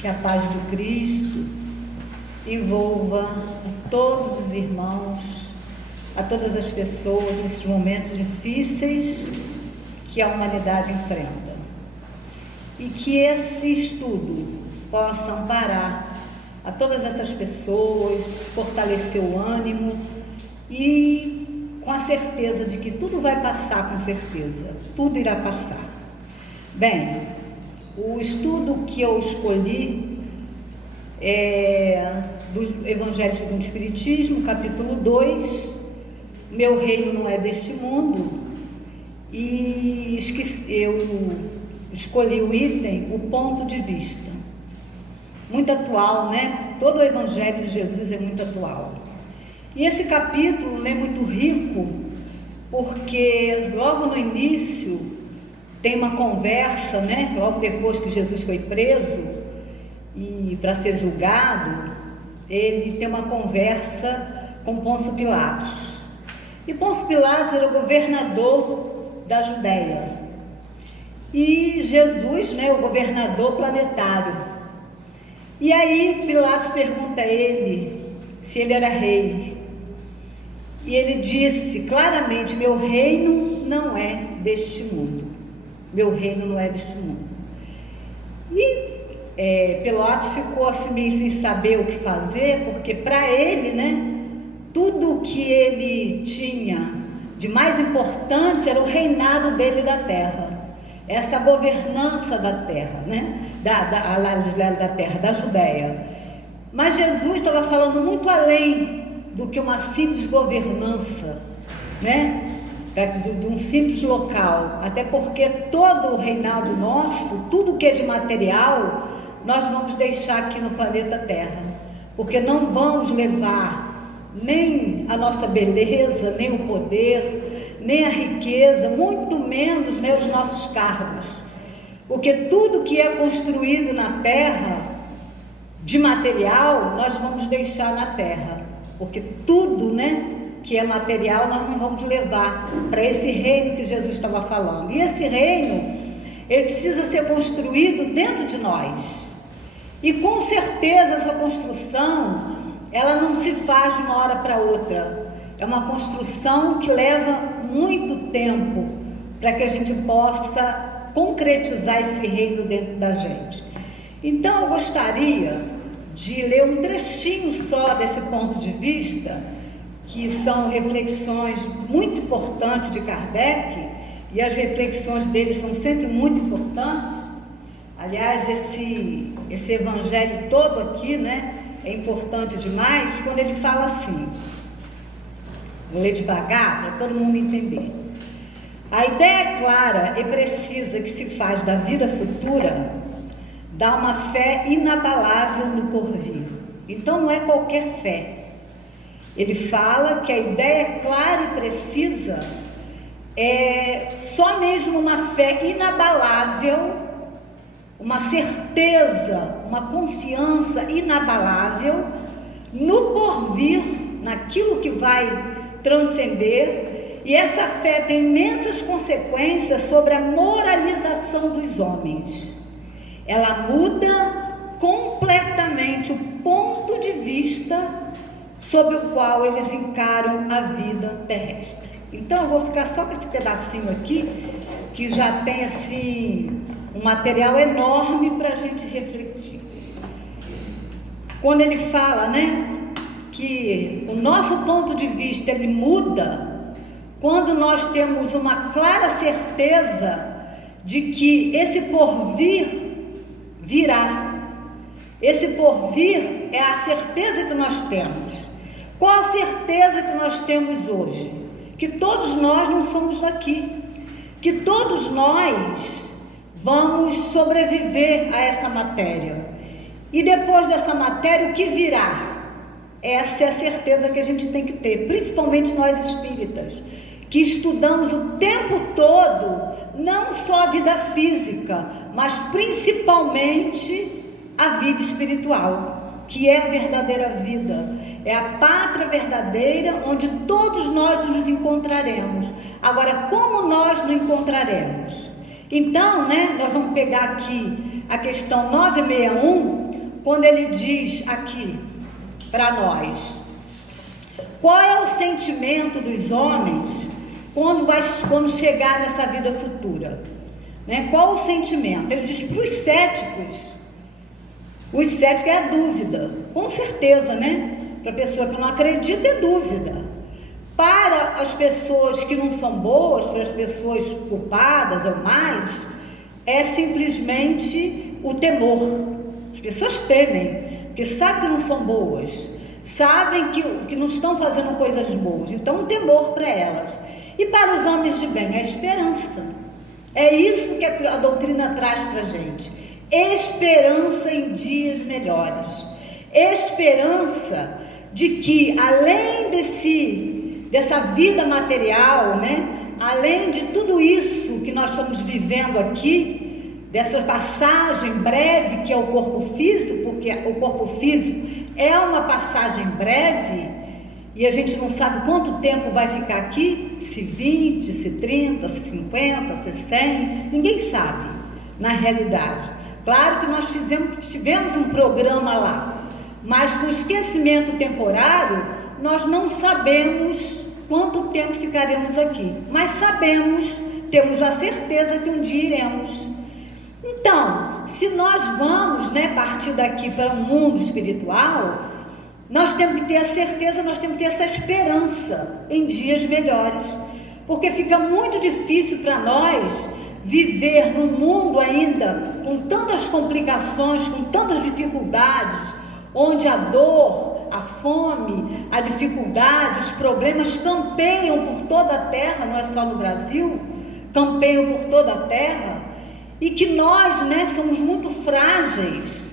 Que a paz do Cristo envolva a todos os irmãos, a todas as pessoas nesses momentos difíceis que a humanidade enfrenta. E que esse estudo possa amparar a todas essas pessoas, fortalecer o ânimo e com a certeza de que tudo vai passar, com certeza, tudo irá passar. Bem, o estudo que eu escolhi é do Evangelho segundo o Espiritismo, capítulo 2, Meu reino não é deste mundo, e eu escolhi o item, o ponto de vista. Muito atual, né? Todo o Evangelho de Jesus é muito atual. E esse capítulo é muito rico, porque logo no início tem uma conversa, né? Logo depois que Jesus foi preso e para ser julgado, ele tem uma conversa com Pôncio Pilatos. E Pôncio Pilatos era o governador da Judéia. E Jesus, né, o governador planetário. E aí Pilatos pergunta a ele se ele era rei. E ele disse claramente: meu reino não é deste mundo. Meu reino não é deste mundo. E Pilatos ficou assim meio sem saber o que fazer, porque para ele, né, tudo o que ele tinha de mais importante era o reinado dele da terra. Essa governança da terra, né? Da terra, da Judéia. Mas Jesus estava falando muito além do que uma simples governança, né? De um simples local. Até porque todo o reinado nosso, tudo que é de material, nós vamos deixar aqui no planeta Terra. Porque não vamos levar nem a nossa beleza, nem o poder, nem a riqueza, muito menos, né, os nossos cargos. Porque tudo que é construído na terra, de material, nós vamos deixar na terra. Porque tudo, né, que é material, nós não vamos levar para esse reino que Jesus estava falando. E esse reino, ele precisa ser construído dentro de nós. E com certeza essa construção, ela não se faz de uma hora para outra. É uma construção que leva muito tempo para que a gente possa concretizar esse reino dentro da gente. Então eu gostaria de ler um trechinho só desse ponto de vista, que são reflexões muito importantes de Kardec, e as reflexões dele são sempre muito importantes. Aliás, esse evangelho todo aqui, né, é importante demais quando ele fala assim. Vou ler devagar para todo mundo entender. A ideia clara e precisa que se faz da vida futura dá uma fé inabalável no porvir. Então não é qualquer fé. Ele fala que a ideia clara e precisa é só mesmo uma fé inabalável, uma certeza, uma confiança inabalável no porvir, naquilo que vai transcender, e essa fé tem imensas consequências sobre a moralização dos homens. Ela muda completamente o ponto de vista sobre o qual eles encaram a vida terrestre. Então eu vou ficar só com esse pedacinho aqui, que já tem assim um material enorme para a gente refletir. Quando ele fala, né, que o nosso ponto de vista ele muda quando nós temos uma clara certeza de que esse porvir virá. Esse porvir é a certeza que nós temos. Qual a certeza que nós temos hoje? Que todos nós não somos daqui, que todos nós vamos sobreviver a essa matéria. E depois dessa matéria, o que virá? Essa é a certeza que a gente tem que ter, principalmente nós espíritas, que estudamos o tempo todo, não só a vida física, mas principalmente a vida espiritual, que é a verdadeira vida, é a pátria verdadeira, onde todos nós nos encontraremos. Agora, como nós nos encontraremos? Então, né, nós vamos pegar aqui a questão 961, quando ele diz aqui para nós: qual é o sentimento dos homens quando chegar nessa vida futura? Né? Qual o sentimento? Ele diz para os céticos é a dúvida, com certeza, né? Para a pessoa que não acredita é dúvida. Para as pessoas que não são boas, para as pessoas culpadas ou mais, é simplesmente o temor. As pessoas temem, porque sabem que não são boas, sabem que não estão fazendo coisas boas, então um temor para elas. E para os homens de bem, a esperança. É isso que a doutrina traz para a gente: esperança em dias melhores, esperança de que além dessa vida material, né, além de tudo isso que nós estamos vivendo aqui, dessa passagem breve que é o corpo físico, porque o corpo físico é uma passagem breve, e a gente não sabe quanto tempo vai ficar aqui, se 20, se 30, se 50, se 100, ninguém sabe, na realidade. Claro que nós tivemos um programa lá, mas no esquecimento temporário, nós não sabemos quanto tempo ficaremos aqui, mas sabemos, temos a certeza que um dia iremos. Então, se nós vamos, né, partir daqui para o mundo espiritual, nós temos que ter a certeza, nós temos que ter essa esperança em dias melhores, porque fica muito difícil para nós viver no mundo ainda com tantas complicações, com tantas dificuldades, onde a dor, a fome, a dificuldade, os problemas campeiam por toda a terra, não é só no Brasil, campeiam por toda a terra, e que nós, né, somos muito frágeis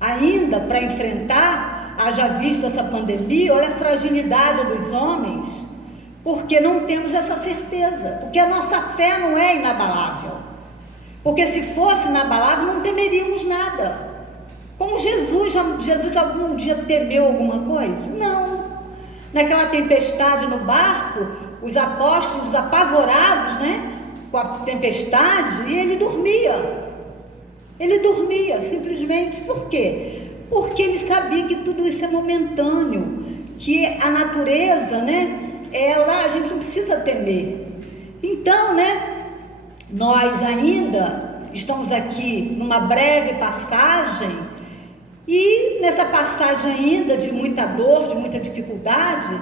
ainda para enfrentar. Haja visto essa pandemia, olha a fragilidade dos homens, porque não temos essa certeza, porque a nossa fé não é inabalável, porque se fosse inabalável não temeríamos nada. Como Jesus algum dia temeu alguma coisa? Não. Naquela tempestade no barco, os apóstolos apavorados, né, com a tempestade, e ele dormia simplesmente. Por quê? Porque ele sabia que tudo isso é momentâneo, que a natureza, né, a gente não precisa temer. Então, né, nós ainda estamos aqui numa breve passagem, e nessa passagem ainda de muita dor, de muita dificuldade,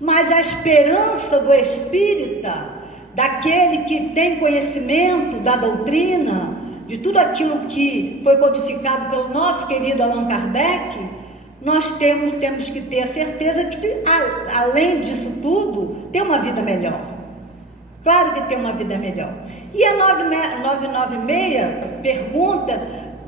mas a esperança do espírita, daquele que tem conhecimento da doutrina, de tudo aquilo que foi codificado pelo nosso querido Allan Kardec, nós temos que ter a certeza que, além disso tudo, ter uma vida melhor. Claro que ter uma vida melhor. E a 996 pergunta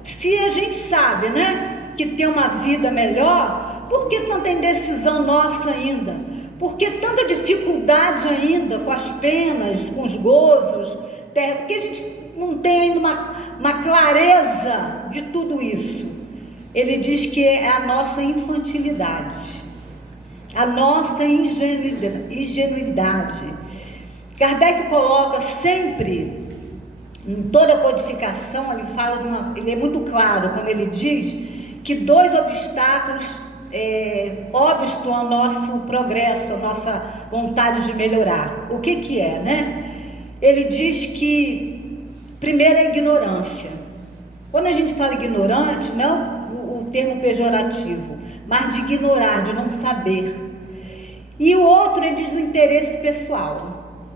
se a gente sabe, né, que ter uma vida melhor, por que tanta indecisão nossa ainda? Por que tanta dificuldade ainda com as penas, com os gozos? Porque a gente não tem ainda uma clareza de tudo isso. Ele diz que é a nossa infantilidade, a nossa ingenuidade. Kardec coloca sempre, em toda a codificação, ele é muito claro quando ele diz que 2 obstáculos obstam ao nosso progresso, à nossa vontade de melhorar. O que é, né? Ele diz que, primeiro, é a ignorância. Quando a gente fala ignorante, não o termo pejorativo, mas de ignorar, de não saber. E o outro, ele diz o interesse pessoal.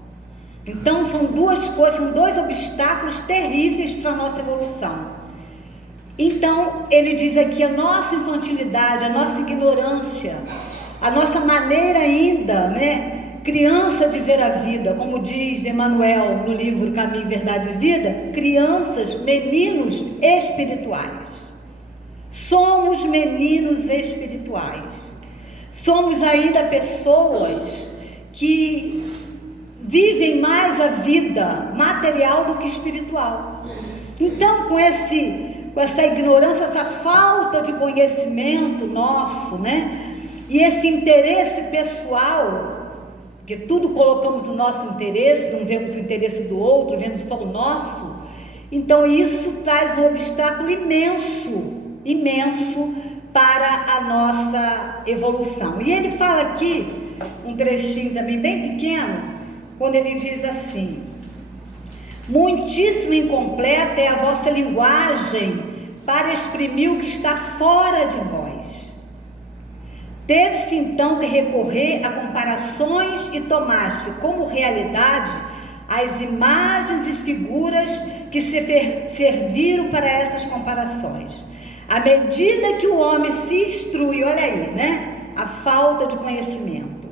Então, são 2 coisas, são 2 obstáculos terríveis para a nossa evolução. Então, ele diz aqui a nossa infantilidade, a nossa ignorância, a nossa maneira ainda, né, criança de ver a vida, como diz Emmanuel no livro Caminho, Verdade e Vida, crianças, meninos espirituais. Somos meninos espirituais. Somos ainda pessoas que vivem mais a vida material do que espiritual. Então, com essa ignorância, essa falta de conhecimento nosso, né? E esse interesse pessoal, porque tudo colocamos o nosso interesse, não vemos o interesse do outro, vemos só o nosso. Então isso traz um obstáculo imenso imenso para a nossa evolução. E ele fala aqui, um trechinho também bem pequeno, quando ele diz assim: muitíssimo incompleta é a vossa linguagem para exprimir o que está fora de vós. Teve-se então que recorrer a comparações e tomaste como realidade as imagens e figuras que se serviram para essas comparações. À medida que o homem se instrui, olha aí, né? A falta de conhecimento,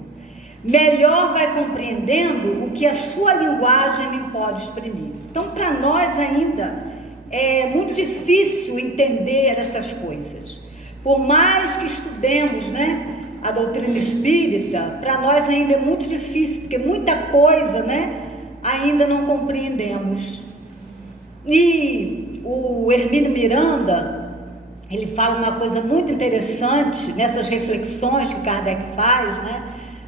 melhor vai compreendendo o que a sua linguagem lhe pode exprimir. Então, para nós ainda é muito difícil entender essas coisas. Por mais que estudemos, né, a doutrina espírita, para nós ainda é muito difícil, porque muita coisa, né, ainda não compreendemos. E o Hermínio Miranda, ele fala uma coisa muito interessante nessas reflexões que Kardec faz, né?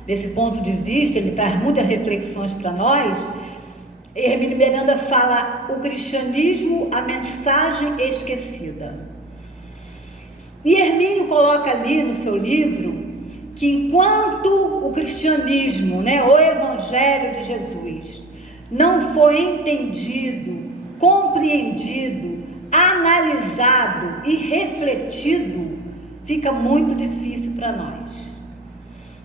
Desse ponto de vista, ele traz muitas reflexões para nós. Hermínio Miranda fala: o cristianismo, a mensagem esquecida. E Hermínio coloca ali no seu livro que enquanto o cristianismo, né, o evangelho de Jesus, não foi entendido, compreendido, analisado e refletido, fica muito difícil para nós.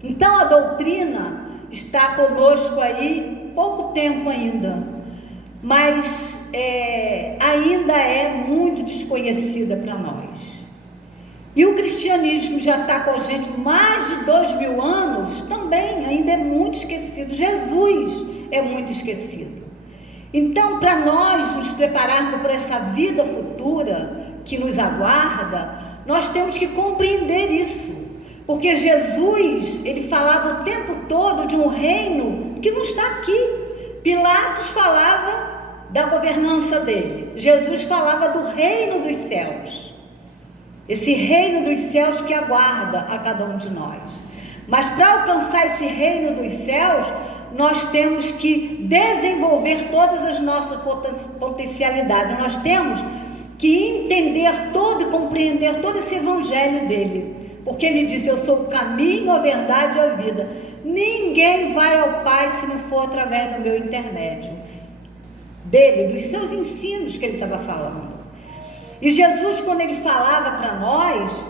Então a doutrina está conosco aí pouco tempo ainda, mas ainda é muito desconhecida para nós. E o cristianismo já está com a gente mais de 2000 anos, também ainda é muito esquecido. Jesus é muito esquecido. Então, para nós nos prepararmos para essa vida futura que nos aguarda, nós temos que compreender isso. Porque Jesus, ele falava o tempo todo de um reino que não está aqui. Pilatos falava da governança dele. Jesus falava do reino dos céus. Esse reino dos céus que aguarda a cada um de nós. Mas para alcançar esse reino dos céus, nós temos que desenvolver todas as nossas potencialidades. Nós temos que entender todo e compreender todo esse evangelho dele. Porque ele diz: eu sou o caminho, a verdade e a vida. Ninguém vai ao Pai se não for através do meu intermédio. Dele, dos seus ensinos que ele estava falando. E Jesus, quando ele falava para nós,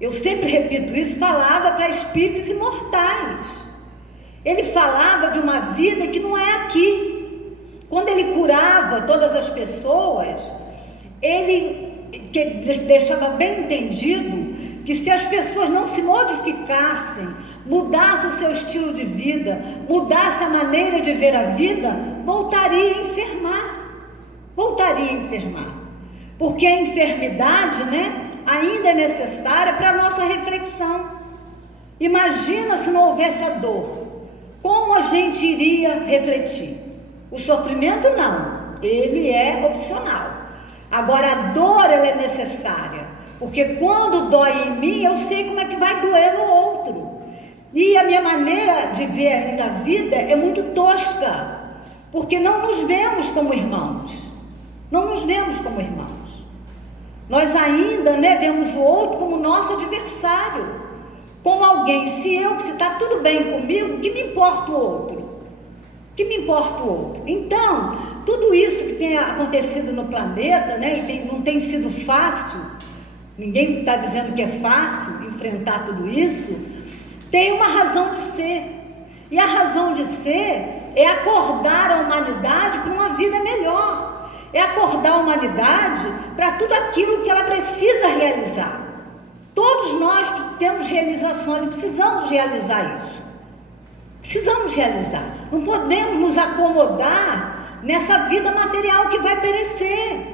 eu sempre repito isso, falava para espíritos imortais. Ele falava de uma vida que não é aqui. Quando ele curava todas as pessoas, ele deixava bem entendido que se as pessoas não se modificassem, mudassem o seu estilo de vida, mudassem a maneira de ver a vida, voltaria a enfermar. Porque a enfermidade, né, ainda é necessária para a nossa reflexão. Imagina se não houvesse a dor. Como a gente iria refletir? O sofrimento não, ele é opcional. Agora a dor, ela é necessária, porque quando dói em mim, eu sei como é que vai doer no outro. E a minha maneira de ver ainda a vida é muito tosca, porque não nos vemos como irmãos. Não nos vemos como irmãos. Nós ainda, né, vemos o outro como nosso adversário. Como alguém, se está tudo bem comigo, que me importa o outro? Que me importa o outro? Então, tudo isso que tem acontecido no planeta, né, e não tem sido fácil, ninguém está dizendo que é fácil enfrentar tudo isso, tem uma razão de ser. E a razão de ser é acordar a humanidade para uma vida melhor. É acordar a humanidade para tudo aquilo que ela precisa realizar. Todos nós temos realizações e precisamos realizar isso. Precisamos realizar. Não podemos nos acomodar nessa vida material que vai perecer.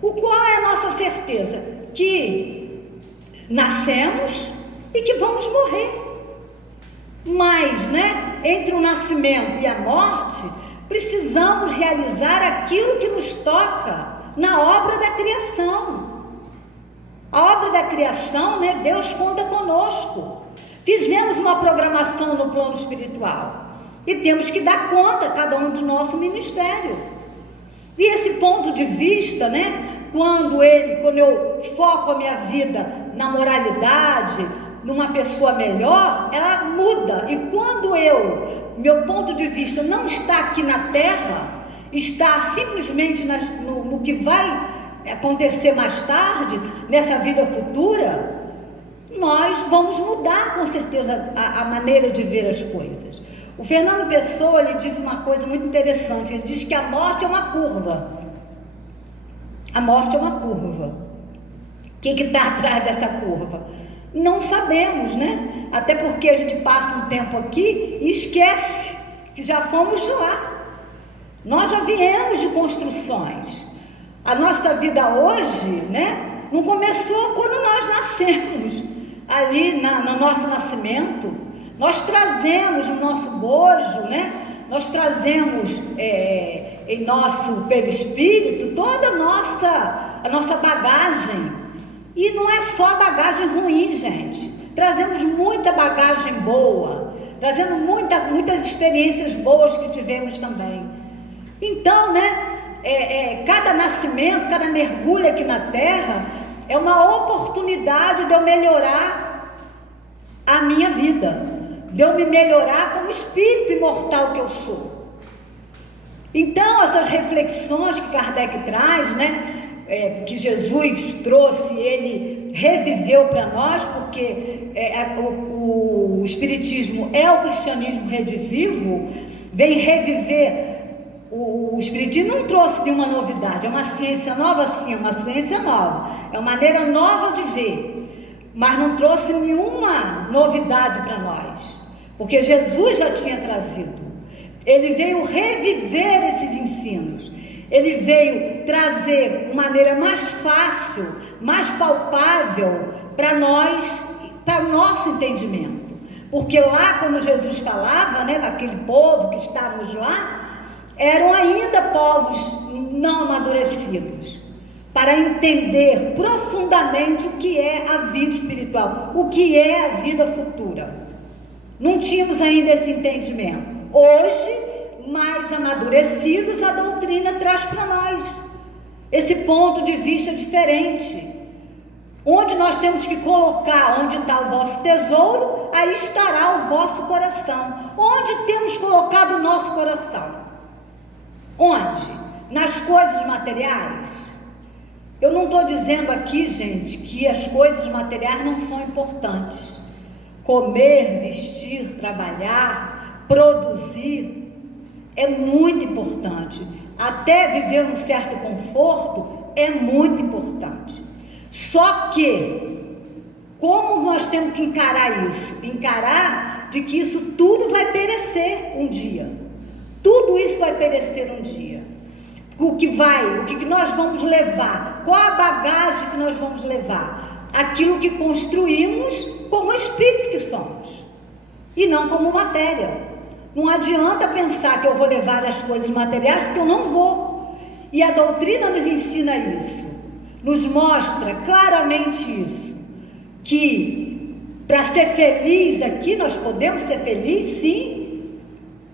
Qual é a nossa certeza? Que nascemos e que vamos morrer. Mas, né, entre o nascimento e a morte, precisamos realizar aquilo que nos toca na obra da criação. A obra da criação, né, Deus conta conosco. Fizemos uma programação no plano espiritual e temos que dar conta, cada um, do nosso ministério. E esse ponto de vista, né, Quando eu foco a minha vida na moralidade, numa pessoa melhor, ela muda. E quando meu ponto de vista não está aqui na terra, está simplesmente no que vai acontecer mais tarde, nessa vida futura, nós vamos mudar com certeza a maneira de ver as coisas. O Fernando Pessoa, ele diz uma coisa muito interessante, ele diz que a morte é uma curva. A morte é uma curva. O que está atrás dessa curva? Não sabemos, né? Até porque a gente passa um tempo aqui e esquece que já fomos lá. Nós já viemos de construções. A nossa vida hoje, né, não começou quando nós nascemos. Ali no nosso nascimento, nós trazemos no nosso bojo, né? Nós trazemos em nosso perispírito toda a nossa bagagem. E não é só bagagem ruim, gente. Trazemos muita bagagem boa, trazendo muitas experiências boas que tivemos também. Então, né, cada nascimento, cada mergulho aqui na Terra é uma oportunidade de eu melhorar a minha vida, de eu me melhorar como espírito imortal que eu sou. Então, essas reflexões que Kardec traz, né, que Jesus trouxe, ele reviveu para nós, porque o Espiritismo é o cristianismo redivivo, vem reviver. O Espiritismo não trouxe nenhuma novidade, é uma ciência nova, sim, é uma ciência nova, é uma maneira nova de ver, mas não trouxe nenhuma novidade para nós, porque Jesus já tinha trazido. Ele veio reviver esses ensinos, ele veio trazer uma maneira mais fácil, mais palpável para nós, para o nosso entendimento, porque lá quando Jesus falava, né, aquele povo que estávamos lá, eram ainda povos não amadurecidos, para entender profundamente o que é a vida espiritual, o que é a vida futura. Não tínhamos ainda esse entendimento. Hoje, mais amadurecidos, a doutrina traz para nós esse ponto de vista diferente. Onde nós temos que colocar, onde está o vosso tesouro, aí estará o vosso coração. Onde temos colocado o nosso coração? Onde? Nas coisas materiais? Eu não estou dizendo aqui, gente, que as coisas materiais não são importantes. Comer, vestir, trabalhar, produzir é muito importante. Até viver um certo conforto é muito importante. Só que, como nós temos que encarar isso? Encarar de que isso tudo vai perecer um dia. Tudo isso vai perecer um dia. O que nós vamos levar? Qual a bagagem que nós vamos levar? Aquilo que construímos como espírito que somos, e não como matéria. Não adianta pensar que eu vou levar as coisas materiais, porque eu não vou. E a doutrina nos ensina isso, nos mostra claramente isso, que para ser feliz aqui, nós podemos ser felizes, sim.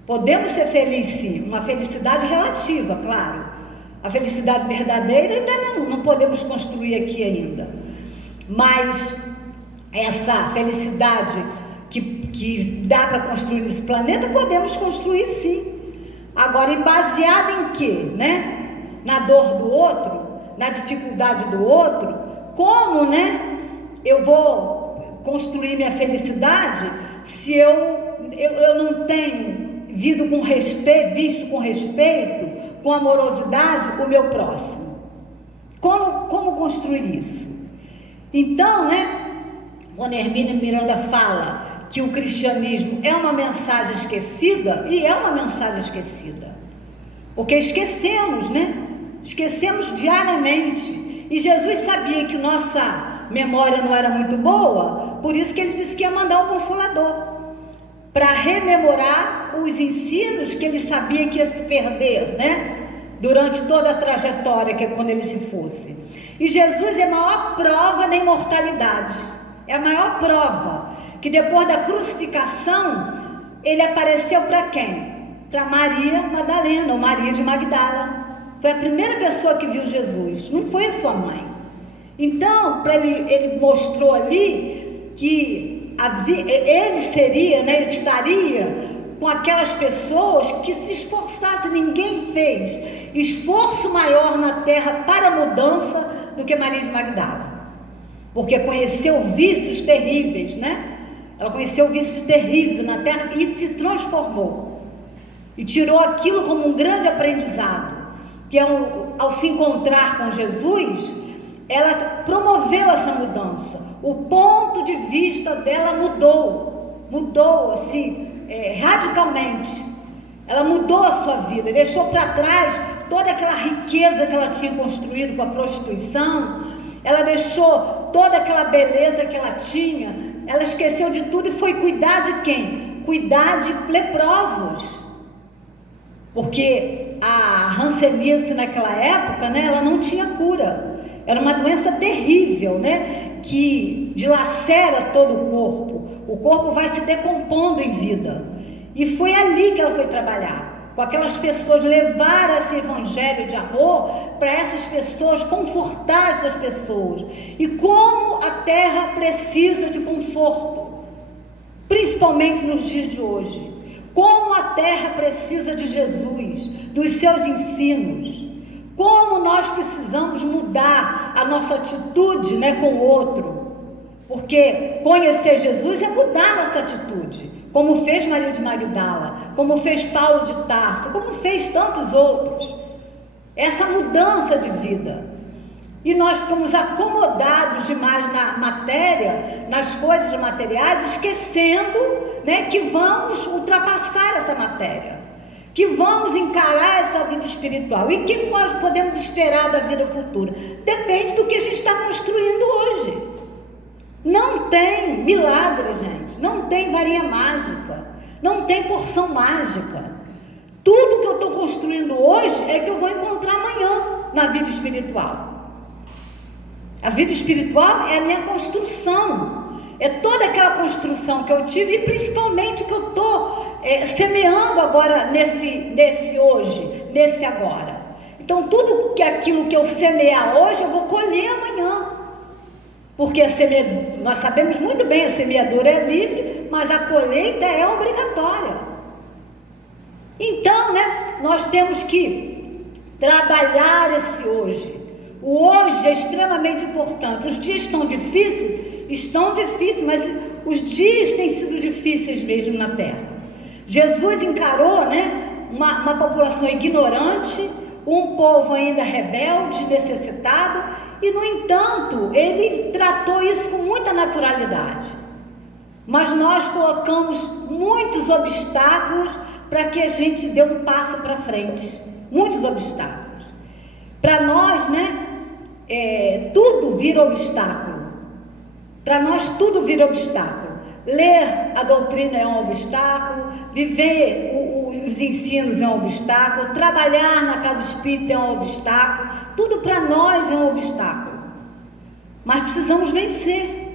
Podemos ser felizes, sim, uma felicidade relativa, claro. A felicidade verdadeira ainda não podemos construir aqui ainda. Mas essa felicidade que dá para construir nesse planeta, podemos construir, sim. Agora, baseada em quê, né? Na dor do outro, na dificuldade do outro, como, né, eu vou construir minha felicidade se eu não tenho visto com respeito, com amorosidade o meu próximo? Como construir isso? Então, né, quando Hermínio Miranda fala que o cristianismo é uma mensagem esquecida, e é uma mensagem esquecida, porque esquecemos, né? Esquecemos diariamente, e Jesus sabia que nossa memória não era muito boa, por isso que ele disse que ia mandar o Consolador, para rememorar os ensinos que ele sabia que ia se perder, né? Durante toda a trajetória, que é quando ele se fosse. E Jesus é a maior prova da imortalidade, é a maior prova, que depois da crucificação, ele apareceu para quem? Para Maria Madalena, ou Maria de Magdala. Foi a primeira pessoa que viu Jesus, não foi a sua mãe. Então, ele mostrou ali que ele seria, né, ele estaria com aquelas pessoas que se esforçassem. Ninguém fez esforço maior na terra para a mudança do que Maria de Magdala, porque conheceu vícios terríveis, né? Ela conheceu vícios terríveis na terra e se transformou, e tirou aquilo como um grande aprendizado, que ao se encontrar com Jesus, ela promoveu essa mudança. O ponto de vista dela mudou assim, radicalmente. Ela mudou a sua vida, deixou para trás toda aquela riqueza que ela tinha construído com a prostituição. Ela deixou toda aquela beleza que ela tinha, ela esqueceu de tudo e foi cuidar de quem? Cuidar de leprosos, porque a hanseníase naquela época, né, ela não tinha cura. Era uma doença terrível, né, que dilacera todo o corpo vai se decompondo em vida, e foi ali que ela foi trabalhar, com aquelas pessoas, levar esse evangelho de amor para essas pessoas, confortar essas pessoas. E como a terra precisa de conforto, principalmente nos dias de hoje, como a terra precisa de Jesus, dos seus ensinos, como nós precisamos mudar a nossa atitude, né, com o outro, porque conhecer Jesus é mudar a nossa atitude, como fez Maria de Magdala, como fez Paulo de Tarso, como fez tantos outros. Essa mudança de vida. E nós ficamos acomodados demais na matéria, nas coisas materiais, esquecendo, né, que vamos ultrapassar essa matéria, que vamos encarar essa vida espiritual. E o que nós podemos esperar da vida futura? Depende do que a gente está construindo hoje. Não tem milagre, gente, não tem varinha mágica, não tem porção mágica. Tudo que eu estou construindo hoje é que eu vou encontrar amanhã na vida espiritual. A vida espiritual é a minha construção, é toda aquela construção que eu tive, e principalmente o que eu estou semeando agora nesse hoje, nesse agora. Então tudo aquilo que eu semear hoje, eu vou colher amanhã. Porque nós sabemos muito bem, a semeadura é livre, mas a colheita é obrigatória. Então, né, nós temos que trabalhar esse hoje. O hoje é extremamente importante. Os dias estão difíceis, mas os dias têm sido difíceis mesmo na terra. Jesus encarou, né, uma população ignorante, um povo ainda rebelde, necessitado, e no entanto, ele tratou isso com muita naturalidade. Mas nós colocamos muitos obstáculos para que a gente dê um passo para frente. Muitos obstáculos. Para nós, né, tudo vira obstáculo. Para nós tudo vira obstáculo. Ler a doutrina é um obstáculo, viver os ensinos é um obstáculo, trabalhar na casa espírita é um obstáculo, tudo para nós é um obstáculo. Mas precisamos vencer,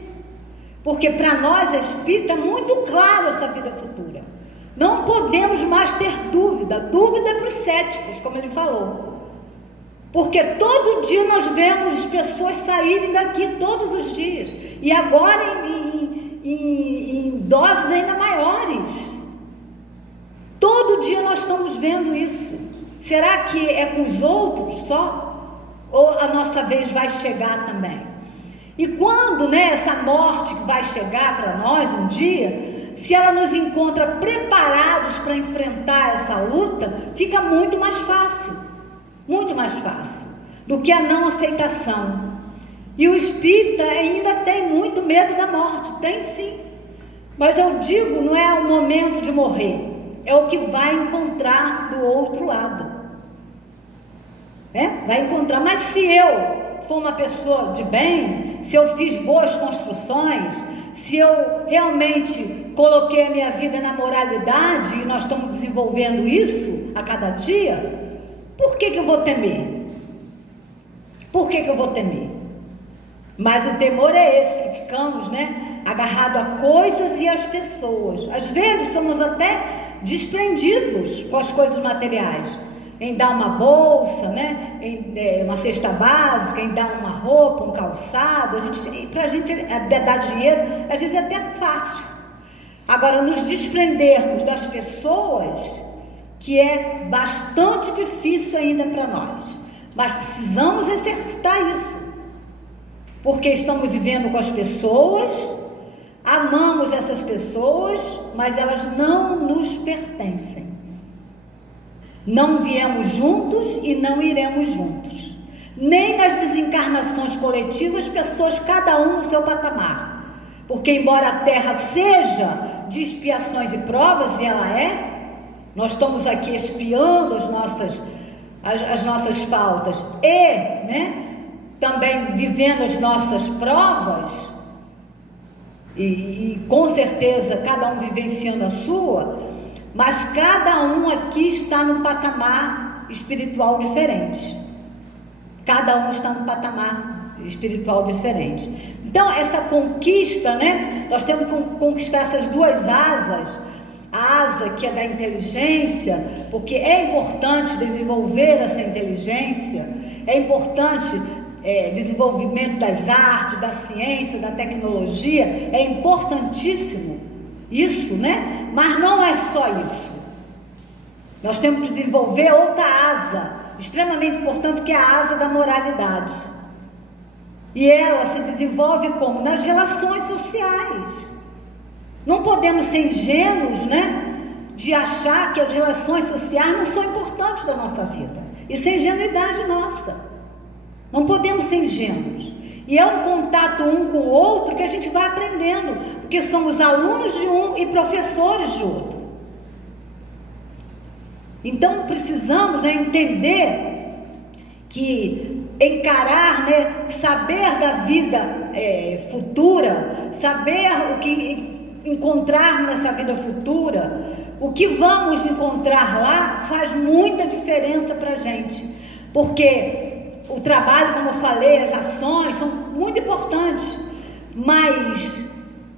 porque para nós espírita é muito claro essa vida futura. Não podemos mais ter dúvida é para os céticos, como ele falou. Porque todo dia nós vemos as pessoas saírem daqui, todos os dias, e agora em doses ainda maiores. Todo dia nós estamos vendo isso. Será que é com os outros só? Ou a nossa vez vai chegar também? E quando, né, essa morte que vai chegar para nós um dia, se ela nos encontra preparados para enfrentar essa luta, fica muito mais fácil do que a não aceitação. E o espírita ainda tem muito medo da morte, tem sim. Mas eu digo, não é o momento de morrer, é o que vai encontrar do outro lado. Vai encontrar. Mas se eu for uma pessoa de bem, se eu fiz boas construções, se eu realmente coloquei a minha vida na moralidade, e nós estamos desenvolvendo isso a cada dia, por que eu vou temer? Por que eu vou temer? Mas o temor é esse, que ficamos, né, agarrados a coisas e às pessoas. Às vezes somos até desprendidos com as coisas materiais, em dar uma bolsa, né? Uma cesta básica, em dar uma roupa, um calçado. Para a gente dar dinheiro, às vezes é até fácil. Agora, nos desprendermos das pessoas, que é bastante difícil ainda para nós, mas precisamos exercitar isso, porque estamos vivendo com as pessoas, amamos essas pessoas, mas elas não nos pertencem. Não viemos juntos e não iremos juntos. Nem nas desencarnações coletivas, pessoas cada um no seu patamar. Porque embora a Terra seja de expiações e provas, e ela nós estamos aqui expiando as nossas faltas e, né, também vivendo as nossas provas, e com certeza cada um vivenciando a sua, mas cada um aqui está num patamar espiritual diferente. Cada um está num patamar espiritual diferente. Então, essa conquista, né? Nós temos que conquistar essas duas asas. A asa que é da inteligência, porque é importante desenvolver essa inteligência, é importante desenvolvimento das artes, da ciência, da tecnologia, é importantíssimo isso, né? Mas não é só isso. Nós temos que desenvolver outra asa, extremamente importante, que é a asa da moralidade. E ela se desenvolve como? Nas relações sociais. Não podemos ser ingênuos, né? De achar que as relações sociais não são importantes da nossa vida. Isso é ingenuidade nossa. Não podemos ser ingênuos. E é um contato um com o outro que a gente vai aprendendo, porque somos alunos de um e professores de outro. Então precisamos, né, entender que encarar, né, saber da vida futura, saber o que encontrar nessa vida futura, o que vamos encontrar lá faz muita diferença para a gente, porque o trabalho, como eu falei, as ações são muito importantes, mas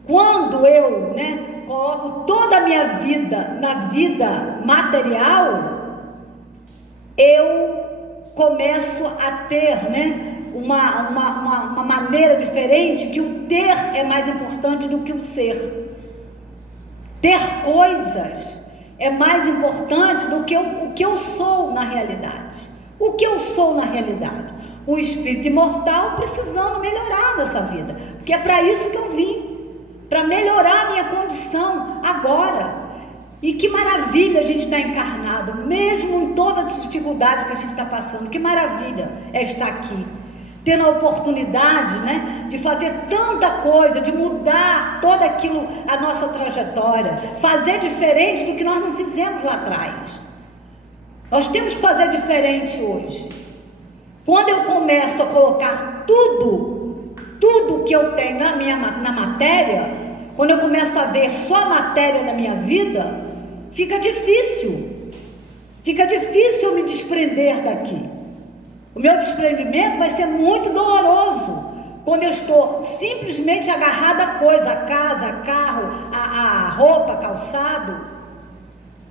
quando eu, né, coloco toda a minha vida na vida material, eu começo a ter, né, uma maneira diferente, que o ter é mais importante do que o ser. Ter coisas é mais importante do que o que eu sou na realidade. O que eu sou na realidade? Um espírito imortal precisando melhorar dessa vida, porque é para isso que eu vim, para melhorar a minha condição agora. E que maravilha a gente estar encarnado, mesmo em todas as dificuldades que a gente está passando. Que maravilha é estar aqui, tendo a oportunidade, né, de fazer tanta coisa, de mudar todo aquilo, a nossa trajetória, fazer diferente do que nós não fizemos lá atrás. Nós temos que fazer diferente hoje. Quando eu começo a colocar tudo que eu tenho na matéria, quando eu começo a ver só a matéria na minha vida, fica difícil eu me desprender daqui. O meu desprendimento vai ser muito doloroso, quando eu estou simplesmente agarrada a coisa, a casa, a carro, a roupa, calçado.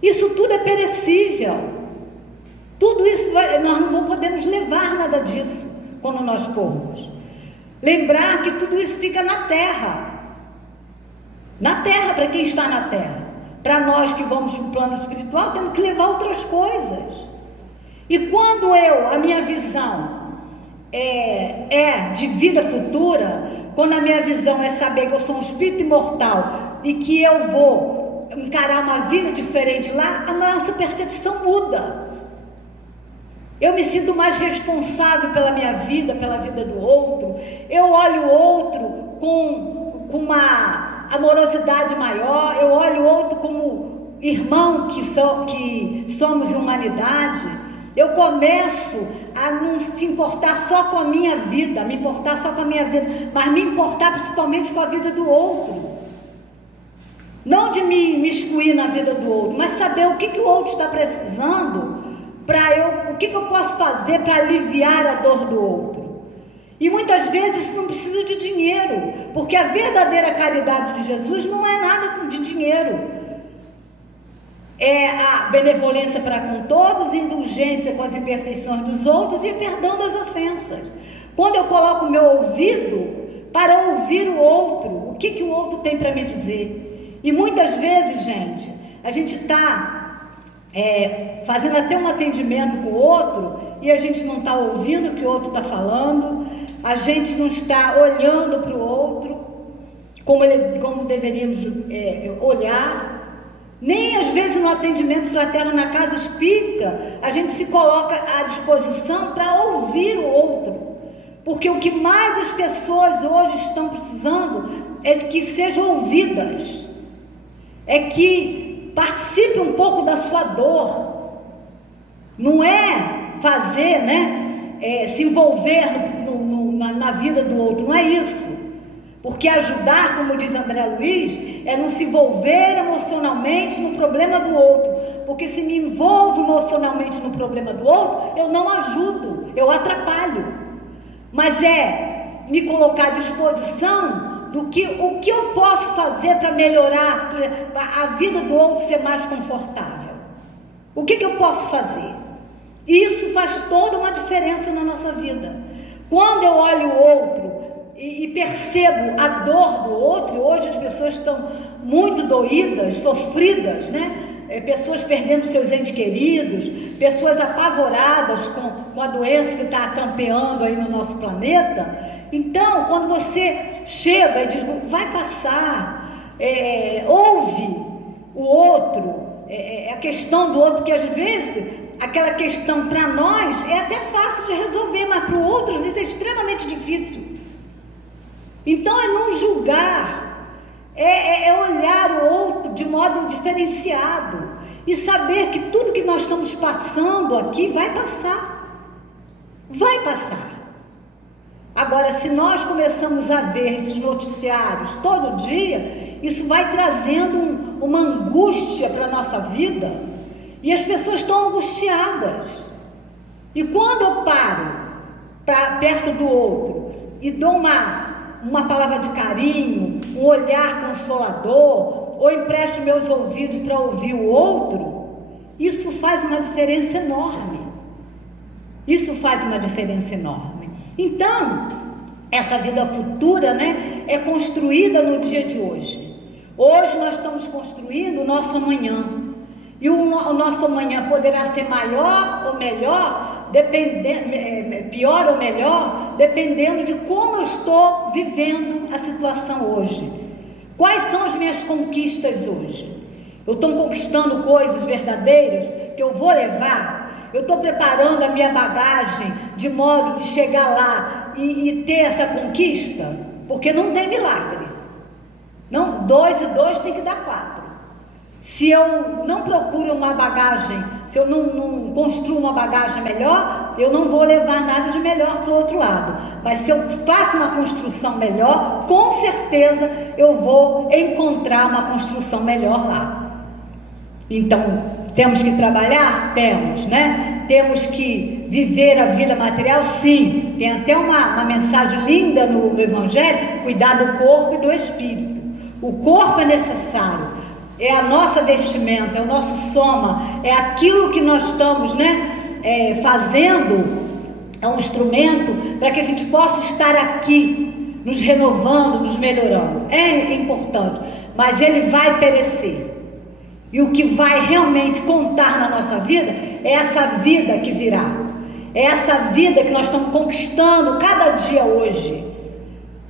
Isso tudo é perecível. Tudo isso nós não podemos levar nada disso quando nós formos. Lembrar que tudo isso fica na terra. Na terra, para quem está na terra. Para nós que vamos para o plano espiritual, temos que levar outras coisas. E quando a minha visão é de vida futura, quando a minha visão é saber que eu sou um espírito imortal e que eu vou encarar uma vida diferente lá, a nossa percepção muda. Eu me sinto mais responsável pela minha vida, pela vida do outro. Eu olho o outro com uma amorosidade maior. Eu olho o outro como irmão que somos em humanidade. Eu começo a não se importar só com a minha vida, mas me importar principalmente com a vida do outro. Não de me excluir na vida do outro, mas saber o que o outro está precisando, o que eu posso fazer para aliviar a dor do outro. E muitas vezes isso não precisa de dinheiro, porque a verdadeira caridade de Jesus não é nada de dinheiro. é a benevolência para com todos, indulgência com as imperfeições dos outros e perdão das ofensas. Quando eu coloco o meu ouvido para ouvir o outro, o que o outro tem para me dizer? E muitas vezes, gente, a gente está fazendo até um atendimento com o outro e a gente não está ouvindo o que o outro está falando, a gente não está olhando para o outro como deveríamos olhar. Nem às vezes no atendimento fraterno na casa espírita a gente se coloca à disposição para ouvir o outro, porque o que mais as pessoas hoje estão precisando é de que sejam ouvidas, é que participe um pouco da sua dor, não é fazer, se envolver na vida do outro, não é isso. Porque ajudar, como diz André Luiz, é não se envolver emocionalmente no problema do outro. Porque se me envolvo emocionalmente no problema do outro, eu não ajudo, eu atrapalho. Mas é me colocar à disposição o que eu posso fazer para melhorar, para a vida do outro ser mais confortável. O que eu posso fazer? Isso faz toda uma diferença na nossa vida. Quando eu olho o outro e percebo a dor do outro, hoje as pessoas estão muito doídas, sofridas, pessoas perdendo seus entes queridos, pessoas apavoradas com a doença que está campeando aí no nosso planeta. Então, quando você chega e diz, vai passar, ouve o outro, a questão do outro, porque às vezes aquela questão para nós é até fácil de resolver, mas para o outro às vezes é extremamente difícil. Então é não julgar, é olhar o outro de modo diferenciado e saber que tudo que nós estamos passando aqui vai passar. Agora, se nós começamos a ver esses noticiários todo dia, isso vai trazendo uma angústia para a nossa vida e as pessoas estão angustiadas. E quando eu paro perto do outro e dou uma palavra de carinho, um olhar consolador, ou empresto meus ouvidos para ouvir o outro, isso faz uma diferença enorme. Então, essa vida futura, é construída no dia de hoje. Hoje nós estamos construindo o nosso amanhã. E o nosso amanhã poderá ser maior ou melhor, pior ou melhor, dependendo de como eu estou vivendo a situação hoje. Quais são as minhas conquistas hoje? Eu estou conquistando coisas verdadeiras que eu vou levar? Eu estou preparando a minha bagagem de modo de chegar lá e ter essa conquista? Porque não tem milagre. Não, 2 e 2 tem que dar 4. Se eu não procuro uma bagagem, se eu não construo uma bagagem melhor, eu não vou levar nada de melhor para o outro lado. Mas se eu faço uma construção melhor, com certeza eu vou encontrar uma construção melhor lá. Então, temos que trabalhar? Temos, Temos que viver a vida material? Sim. Tem até uma mensagem linda no Evangelho, cuidar do corpo e do espírito. O corpo é necessário. É a nossa vestimenta, é o nosso soma, é aquilo que nós estamos fazendo, é um instrumento para que a gente possa estar aqui, nos renovando, nos melhorando. É importante, mas ele vai perecer. E o que vai realmente contar na nossa vida é essa vida que virá. É essa vida que nós estamos conquistando cada dia hoje.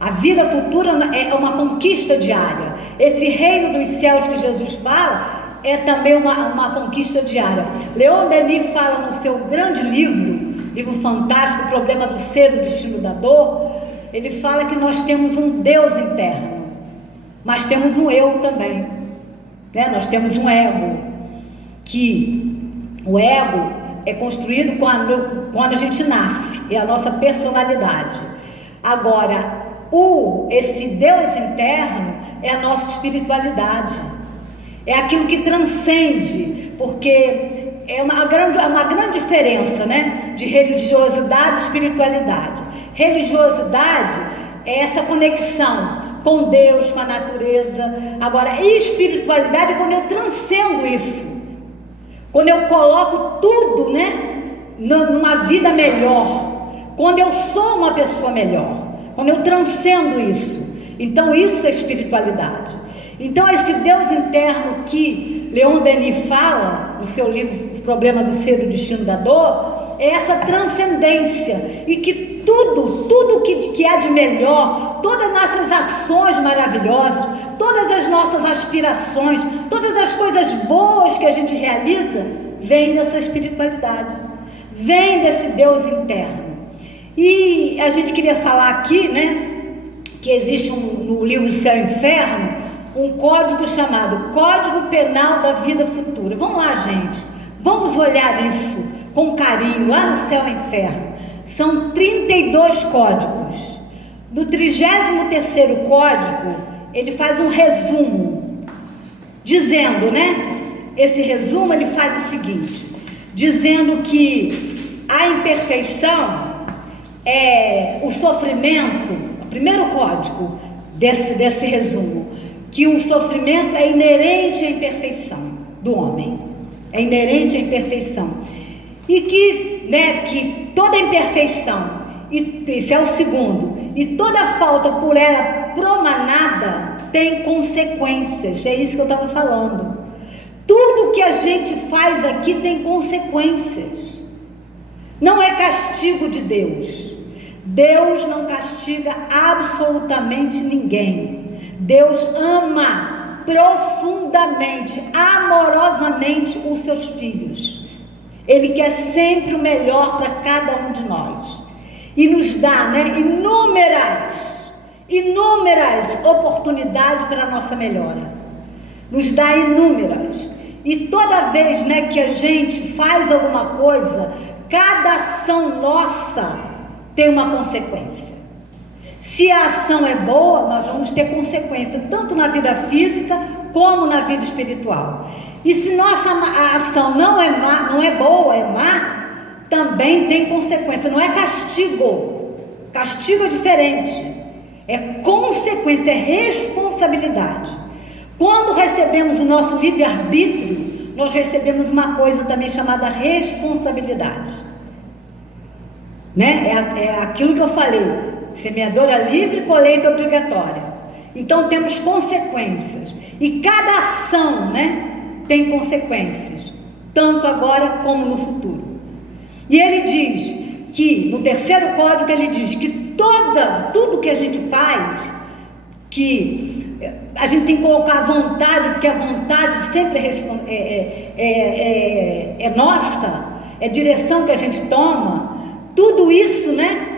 A vida futura é uma conquista diária. Esse reino dos céus que Jesus fala é também uma conquista diária. Leon Denis fala no seu grande livro fantástico, O Problema do Ser, o Destino da Dor. Ele fala que nós temos um Deus interno, mas temos um eu também. Nós temos um ego, que o ego é construído quando a gente nasce, é a nossa personalidade. Agora, esse Deus interno é a nossa espiritualidade, é aquilo que transcende, porque é uma grande diferença, de religiosidade e espiritualidade. Religiosidade é essa conexão com Deus, com a natureza. Agora, espiritualidade é quando eu transcendo isso, quando eu coloco tudo, né, numa vida melhor, quando eu sou uma pessoa melhor, quando eu transcendo isso. Então isso é espiritualidade. Então esse Deus interno que Leon Denis fala no seu livro O Problema do Ser e o Destino da Dor, é essa transcendência, e que tudo que há de melhor, todas as nossas ações maravilhosas, todas as nossas aspirações, todas as coisas boas que a gente realiza, vem dessa espiritualidade, vem desse Deus interno. E a gente queria falar aqui, né, que existe no livro Céu e Inferno, um código chamado Código Penal da Vida Futura. Vamos lá, gente, vamos olhar isso com carinho, lá no Céu e Inferno. São 32 códigos. No 33º código, ele faz um resumo, dizendo, né, esse resumo ele faz o seguinte, dizendo que a imperfeição é o sofrimento, o primeiro código desse resumo, que o sofrimento é inerente à imperfeição do homem, é inerente à imperfeição, e que, né, que toda imperfeição, e esse é o segundo, e toda falta por ela promanada tem consequências. É isso que eu estava falando. Tudo que a gente faz aqui tem consequências. Não é castigo de Deus. Deus não castiga absolutamente ninguém. Deus ama profundamente, amorosamente os seus filhos. Ele quer sempre o melhor para cada um de nós. E nos dá, né, inúmeras oportunidades para a nossa melhora. Nos dá inúmeras. E toda vez, né, que a gente faz alguma coisa, cada ação nossa tem uma consequência. Se a ação é boa, nós vamos ter consequência, tanto na vida física como na vida espiritual. E se nossa ação não é má, não é boa, é má, também tem consequência. Não é castigo. Castigo é diferente. É consequência, é responsabilidade. Quando recebemos o nosso livre-arbítrio, nós recebemos uma coisa também chamada responsabilidade. Né? É aquilo que eu falei, semeadora livre, colheita obrigatória. Então temos consequências, e cada ação, né, tem consequências, tanto agora como no futuro. E ele diz que, no 3º código, ele diz que tudo que a gente faz, que a gente tem que colocar a vontade, porque a vontade sempre é nossa, é direção que a gente toma. Tudo isso, né,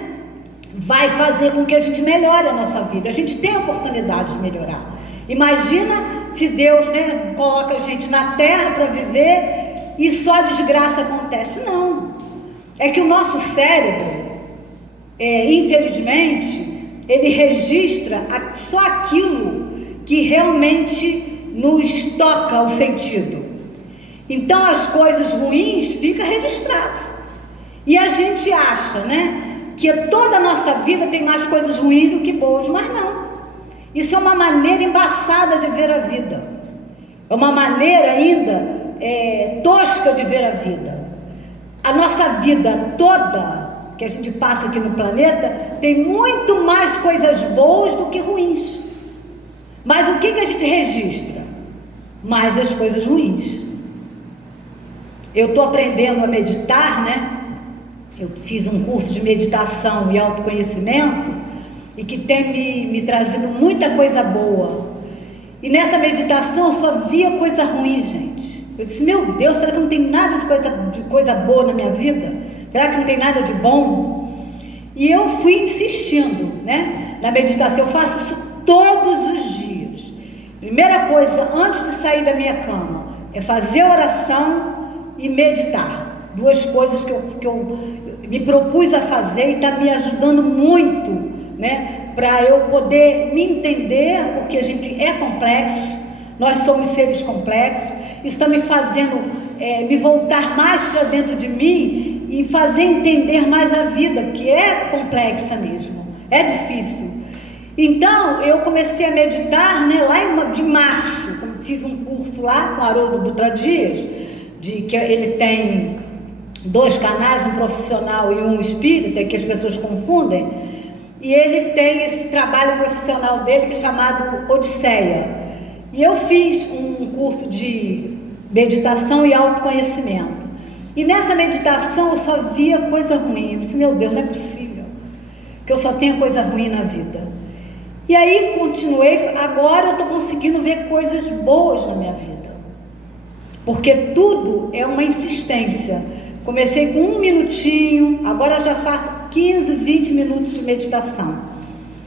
vai fazer com que a gente melhore a nossa vida. A gente tem a oportunidade de melhorar. Imagina se Deus, né, coloca a gente na terra para viver e só desgraça acontece. Não. É que o nosso cérebro, infelizmente, ele registra só aquilo que realmente nos toca o sentido. Então as coisas ruins ficam registradas. E a gente acha, né, que toda a nossa vida tem mais coisas ruins do que boas, mas não. Isso é uma maneira embaçada de ver a vida. É uma maneira ainda tosca de ver a vida. A nossa vida toda, que a gente passa aqui no planeta, tem muito mais coisas boas do que ruins. Mas o que a gente registra? Mais as coisas ruins. Eu estou aprendendo a meditar, né? Eu fiz um curso de meditação e autoconhecimento e que tem me trazido muita coisa boa. E nessa meditação eu só via coisa ruim, gente. Eu disse, meu Deus, será que não tem nada de coisa boa na minha vida? Será que não tem nada de bom? E eu fui insistindo, né, na meditação. Eu faço isso todos os dias. Primeira coisa, antes de sair da minha cama, é fazer oração e meditar. Duas coisas que eu me propus a fazer e está me ajudando muito, né, para eu poder me entender, porque a gente é complexo, nós somos seres complexos. Isso está me fazendo me voltar mais para dentro de mim e fazer entender mais a vida, que é complexa mesmo, é difícil. Então eu comecei a meditar, né, lá de março, fiz um curso lá com Haroldo Dutra Dias, de que ele tem 2 canais, um profissional e um espírita, que as pessoas confundem, e ele tem esse trabalho profissional dele que é chamado Odisseia. E eu fiz um curso de meditação e autoconhecimento. E nessa meditação eu só via coisa ruim. Eu disse, meu Deus, não é possível que eu só tenha coisa ruim na vida. E aí continuei, agora eu estou conseguindo ver coisas boas na minha vida. Porque tudo é uma insistência. Comecei com 1 minutinho, agora já faço 15, 20 minutos de meditação.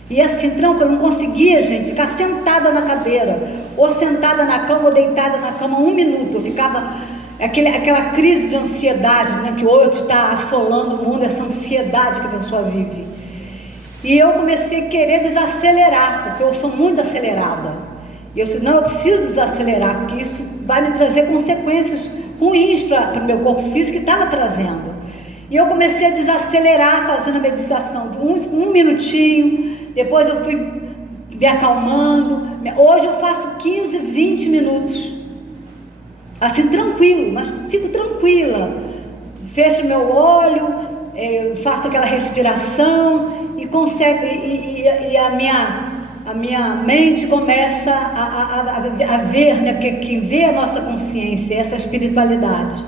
E assim, tranquilo, eu não conseguia, gente, ficar sentada na cadeira, ou sentada na cama, ou deitada na cama 1 minuto. Eu ficava, aquela crise de ansiedade, né, que hoje está assolando o mundo, essa ansiedade que a pessoa vive. E eu comecei a querer desacelerar, porque eu sou muito acelerada. E eu disse, não, eu preciso desacelerar, porque isso vai me trazer consequências ruins para o meu corpo físico que estava trazendo. E eu comecei a desacelerar, fazendo a meditação de um minutinho, depois eu fui me acalmando. Hoje eu faço 15, 20 minutos, assim, tranquilo, mas fico tranquila. Fecho meu olho, faço aquela respiração e a minha mente começa a ver, né? Porque quem vê a nossa consciência, essa espiritualidade.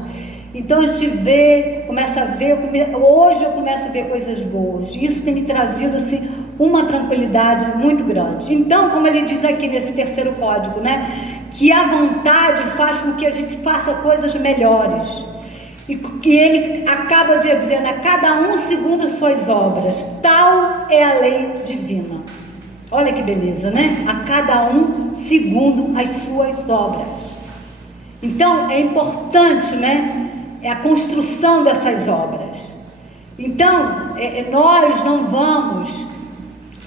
Então a gente começa a ver, hoje eu começo a ver coisas boas. Isso tem me trazido assim uma tranquilidade muito grande. Então, como ele diz aqui nesse 3º código, né? Que a vontade faz com que a gente faça coisas melhores. E que ele acaba de dizer, né? Cada um segundo as suas obras. Tal é a lei divina. Olha que beleza, né? A cada um segundo as suas obras. Então, é importante, né? É a construção dessas obras. Então, nós não vamos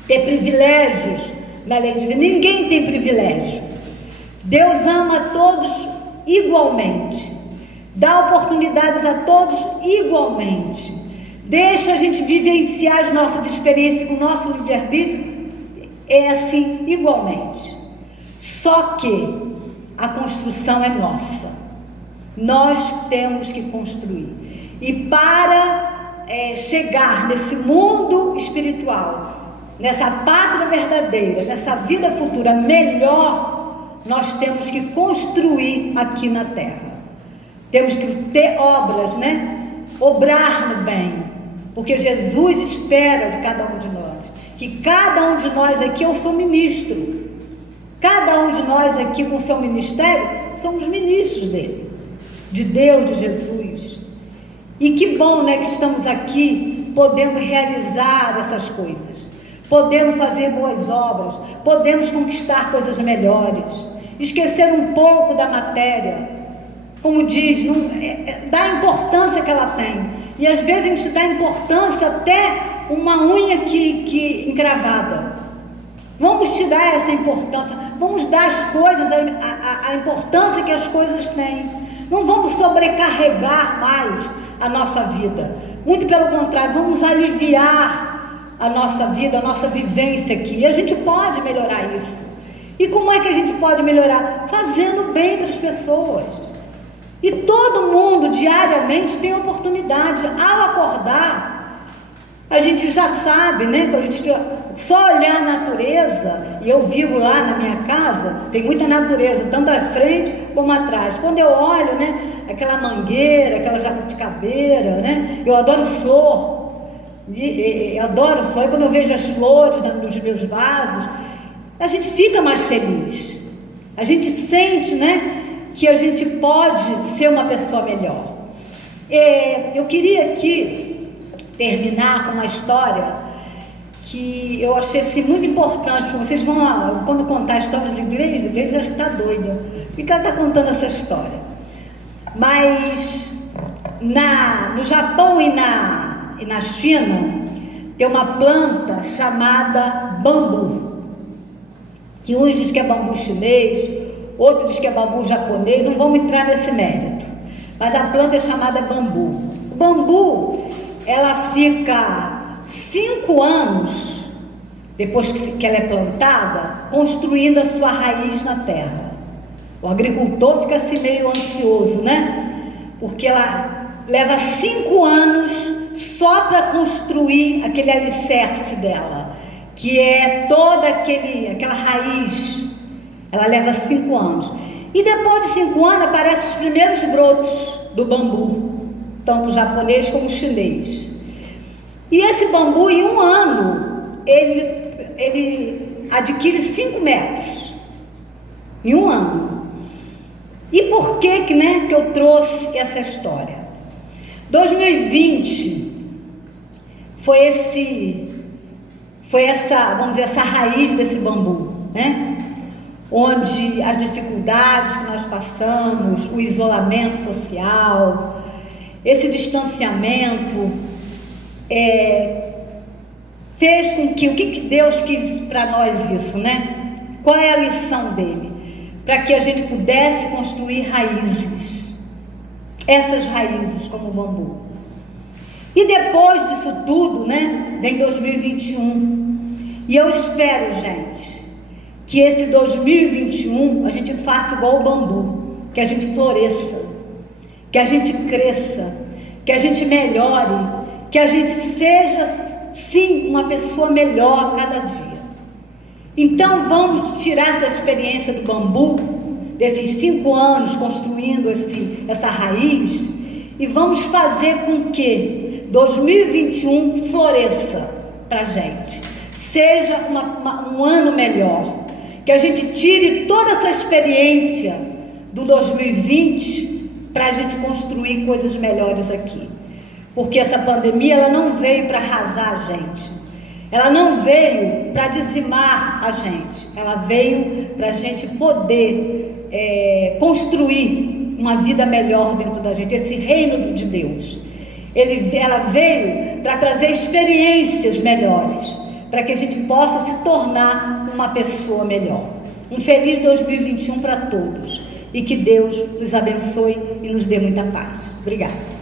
ter privilégios na lei divina. Ninguém tem privilégio. Deus ama a todos igualmente. Dá oportunidades a todos igualmente. Deixa a gente vivenciar as nossas experiências com o nosso livre-arbítrio. É assim, igualmente. Só que a construção é nossa. Nós temos que construir. E para chegar nesse mundo espiritual, nessa pátria verdadeira, nessa vida futura melhor, nós temos que construir aqui na terra. Temos que ter obras, né? Obrar no bem. Porque Jesus espera de cada um de nós. Que cada um de nós aqui, eu sou ministro. Cada um de nós aqui com o seu ministério, somos ministros dele. De Deus, de Jesus. E que bom, né, que estamos aqui podendo realizar essas coisas. Podendo fazer boas obras. Podemos conquistar coisas melhores. Esquecer um pouco da matéria. Como diz, dá a importância que ela tem. E às vezes a gente dá importância até uma unha que encravada. Vamos te dar essa importância. Vamos dar às coisas a importância que as coisas têm. Não vamos sobrecarregar mais a nossa vida. Muito pelo contrário, vamos aliviar a nossa vida, a nossa vivência aqui. E a gente pode melhorar isso. E como é que a gente pode melhorar? Fazendo bem para as pessoas. E todo mundo diariamente tem oportunidade. Ao acordar, a gente já sabe, né? Que a gente só olhar a natureza, e eu vivo lá na minha casa, tem muita natureza, tanto à frente como atrás. Quando eu olho, né? Aquela mangueira, aquela jabuticabeira, né? Eu adoro flor. Eu adoro flor. E quando eu vejo as flores nos meus vasos, a gente fica mais feliz. A gente sente, né? Que a gente pode ser uma pessoa melhor. Eu queria aqui terminar com uma história que eu achei assim, muito importante. Vocês vão lá, quando contar histórias em inglês, acho que está doida. Por que ela está contando essa história? Mas no Japão e na China tem uma planta chamada bambu, que uns dizem que é bambu chinês, outro diz que é bambu japonês, não vamos entrar nesse mérito. Mas a planta é chamada bambu. O bambu, ela fica 5 anos, depois que ela é plantada, construindo a sua raiz na terra. O agricultor fica assim meio ansioso, né? porque ela leva 5 anos só para construir aquele alicerce dela, que é toda aquela raiz. Ela leva 5 anos. E depois de 5 anos aparecem os primeiros brotos do bambu, tanto japonês como chinês. E esse bambu, em 1 ano, ele adquire 5 metros. Em 1 ano. E por que eu trouxe essa história? 2020 foi essa, vamos dizer, essa raiz desse bambu, onde as dificuldades que nós passamos, o isolamento social, esse distanciamento, fez com que, o que Deus quis para nós isso, Qual é a lição dele? Para que a gente pudesse construir raízes, essas raízes como o bambu. E depois disso tudo, vem 2021, e eu espero, gente, que esse 2021 a gente faça igual o bambu, que a gente floresça, que a gente cresça, que a gente melhore, que a gente seja, sim, uma pessoa melhor a cada dia. Então vamos tirar essa experiência do bambu, desses 5 anos construindo essa raiz, e vamos fazer com que 2021 floresça para a gente, seja um ano melhor, que a gente tire toda essa experiência do 2020 para a gente construir coisas melhores aqui, porque essa pandemia ela não veio para arrasar a gente, ela não veio para dizimar a gente, ela veio para a gente poder construir uma vida melhor dentro da gente, esse reino de Deus. Ela veio para trazer experiências melhores, para que a gente possa se tornar uma pessoa melhor. Um feliz 2021 para todos, e que Deus nos abençoe e nos dê muita paz. Obrigada.